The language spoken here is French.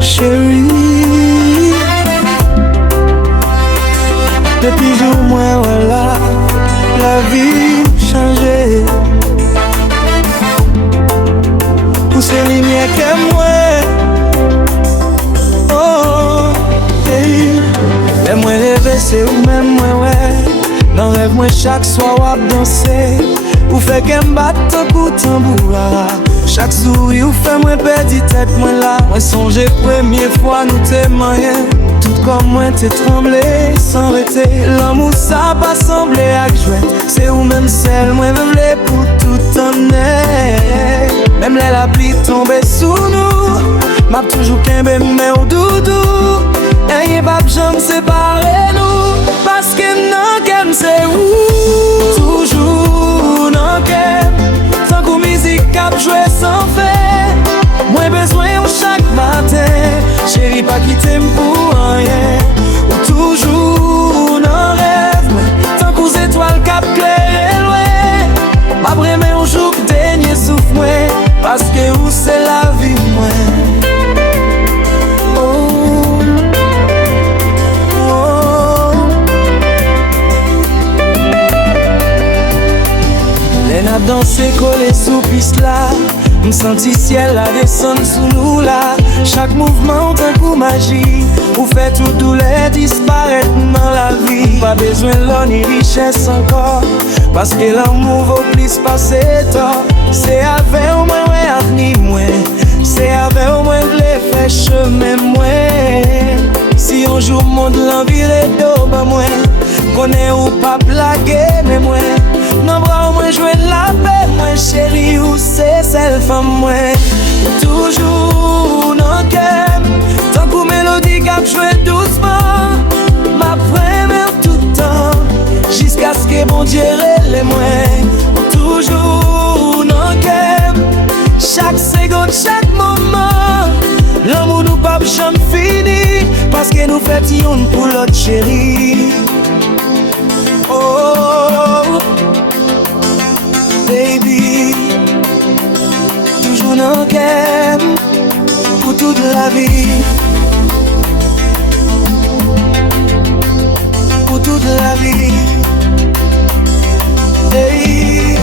Chérie, depuis jour moins voilà, la vie changé. Pour ces lumières que moi, oh, hey. Et moi levé c'est ou même moi ouais. Dans rêve moi chaque soir wap danser. Ou fait qu'un batte un coup de tambour. Chaque sourire ou fait moi perdi tête moi là. Moi songe première fois nous témoigner. Tout comme moi t'es tremblé sans arrêter. L'amour ça pas semblé à jouer. C'est ou même celle moi même les pour tout emmener. Même la pluie tombée sous nous. M'a toujours qu'un bébé mais au doudou. Et y'a pas de jambes séparer nous. Parce que non qu'aime c'est où. Toujours non qu'aime. Tant que musique cap jouer sans fait. Moi besoin chaque matin. Chérie pas quitter pour rien. Ou toujours non rêve. Tant qu'aux étoiles cap clair et loin. Ma brème un jour dernier souffle moi. Parce que où c'est la vie moi. Danser collé sous piste là. M'senti ciel la descendre sous nous là. Chaque mouvement un coup magie. Ou fait tout douleur disparaître dans la vie. Pas besoin de ni richesse encore. Parce que l'amour vaut plus passer temps. C'est avec au moins ouais avenir moi. C'est avec au moins les faire chemin moi. Si un jour monde l'envie est d'eau ben moi. Connais ou pas blaguer mais moi. Non bras moi jouer la paix moi chérie ou c'est celle femme moi. Toujours non qu'aime. Tant que mélodie cap jouer doucement. Ma première tout le temps. Jusqu'à ce que bon Dieu les moi. Toujours non qu'aime. Chaque seconde, chaque moment. L'amour nous pas jamais fini. Parce que nous fêtions pour l'autre chérie. Oh baby, toujours non qu'aime pour toute la vie. Pour toute la vie. Hey.